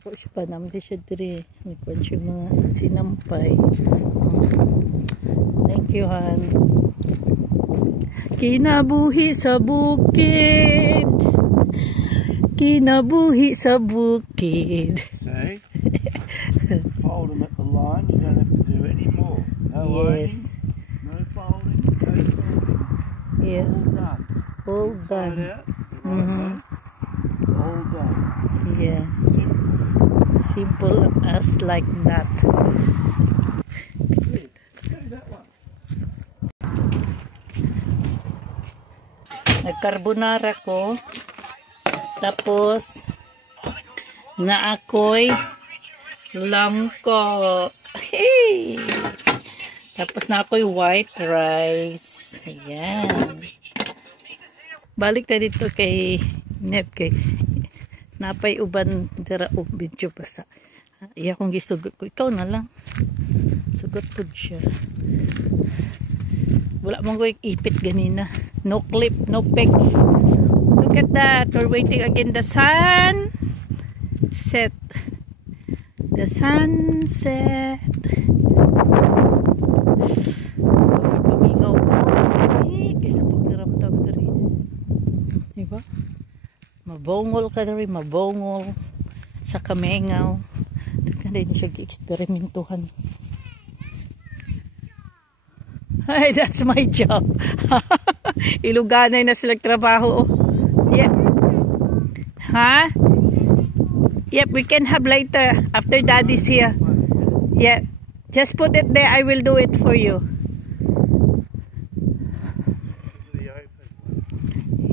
Ako siya pa naman siya diri. Nagkuhan siya mga sinampay. Thank you, Han. Kinabuhi sa bukid. Kinabuhi sa bukid. See? Fold them at the line. You don't have to do any more. No Yes. ironing, no folding, no sorting. Yeah. All done. All Inside done. out. All done. Yeah. Simple. Simple as like that. Good. Go that one. Nagkarbonara ko. Tapos na ako'y langko. Hey! Tapos na ako'y white rice. Ayan. Balik na dito kay Net kay napay uban dira video basta. Iya kong gisugot ko. Ikaw na lang. Sugot ko siya. Wala mong ko ipit ganina. No clip, no pics. Look at that. We're waiting again. The sun set. The sunset. Pamingaw ko. Kaysa pakiramdam dari. Diba? Mabongol ka dari. Mabongol. Sa kamengaw. Hindi niya siya gi-eksperimentuhan. Ay, that's my job. Iluganay na sila trabaho. Yep. Huh? Yep, we can have later after daddy's here. Yep. Just put it there. I will do it for you.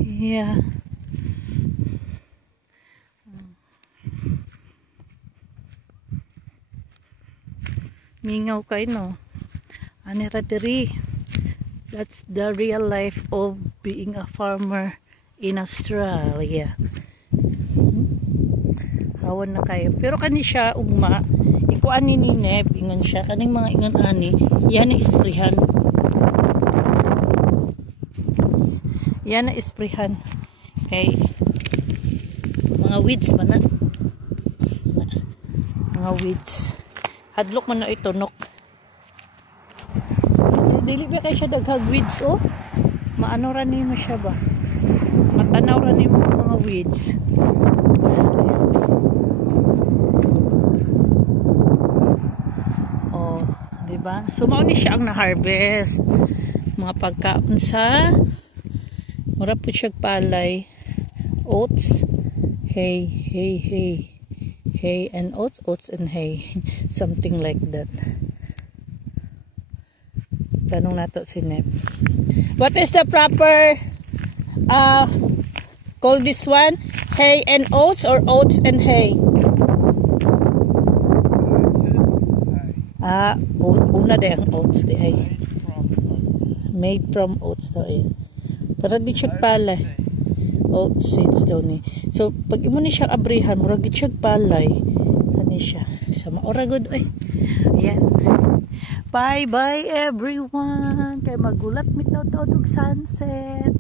Yeah. Mingaw kayo, no? Anira diri. That's the real life of being a farmer in Australia. Hawan na kayo. Pero kani siya ugma, ikuan ni Nineb, ingon siya, kaning mga ingon ani, yan na isprihan. Yan na isprihan. Okay. Mga weeds man na. Mga weeds. Hadlok man na ito, nok. Dili ba kayo siya daghag weeds, oh? Maano rin mo siya ba? Matanaw rin mo mga weeds. Oh, diba? So, mauni siya ang na-harvest. Mga pagkaon sa mura po siya palay. Oats. Hay, hay, hay. Hay and oats, oats and hay. Something like that. Tanong nato si Nep. What is the proper call this one? Hay and oats or oats and hay? Una de ang oats di ay. Made from oats daw ay. Para di siya palay. Oats seeds daw ni. So pag imo ni siya abrihan, murag siya palay. Ani siya. Sa maura good ay. Ayan. Bye bye everyone. Kay magulat mi taw-taw og sunset.